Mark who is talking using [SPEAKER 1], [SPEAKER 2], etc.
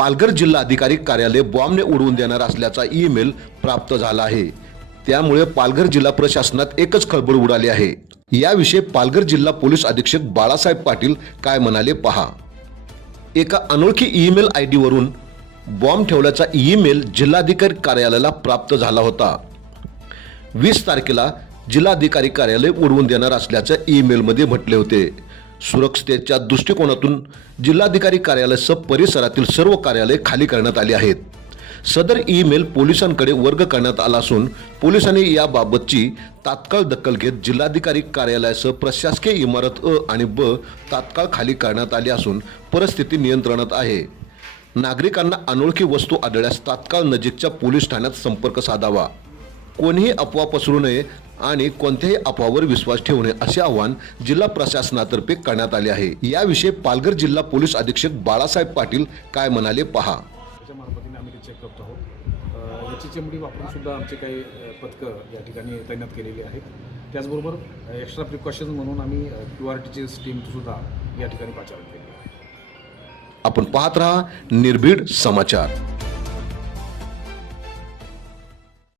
[SPEAKER 1] पालघर जिल्हा अधिकारी कार्यालय बॉम्बने उडवून देणार असल्याचा ईमेल प्राप्त झाला आहे. त्यामुळे पालघर जिल्हा प्रशासनात एकच खळबळ उडाली आहे. याविषयी पालघर जिल्हा पोलीस अधीक्षक बाळासाहेब पाटील काय म्हणाले पहा. एका अनोळखी ईमेल आय डीवरून बॉम्ब ठेवल्याचा ईमेल जिल्हाधिकारी कार्यालयाला प्राप्त झाला होता. वीस तारखेला जिल्हाधिकारी कार्यालय उडवून देणार असल्याचं ईमेलमध्ये म्हटले होते. सुरक्षतेच्या दृष्टिकोनातून जिल्हाधिकारी कार्यालयासह परिसरातील सर्व कार्यालय खाली करण्यात आली आहेत. सदर ईमेल पोलिसांकडे वर्ग करण्यात आला असून पोलिसांनी याबाबतची तात्काळ दखल घेत जिल्हाधिकारी कार्यालयासह प्रशासकीय इमारत अ आणि ब तात्काळ खाली करण्यात आली असून परिस्थिती नियंत्रणात आहे. नागरिकांना अनोळखी वस्तू आढळल्यास तात्काळ नजीकच्या पोलीस ठाण्यात संपर्क साधावा. कोणीही अफवा पसरू नये आणि कोणत्याही अफवावर विश्वास ठेवू नये असे आवाहन जिल्हा प्रशासनातर्फे करण्यात आले आहे. याविषयी पालघर जिल्हा पोलीस अधीक्षक बाळासाहेब पाटील काय म्हणाले पहा.
[SPEAKER 2] याची चमडी वापरून सुद्धा आमचे काही पथकं या ठिकाणी तैनात केलेली आहेत. त्याचबरोबर एक्स्ट्रा प्रिकॉशन्स म्हणून आम्ही क्यू आर टीची टीम सुद्धा या ठिकाणी पाचारण केली
[SPEAKER 1] आपण पाहत रहा निर्भीड समाचार.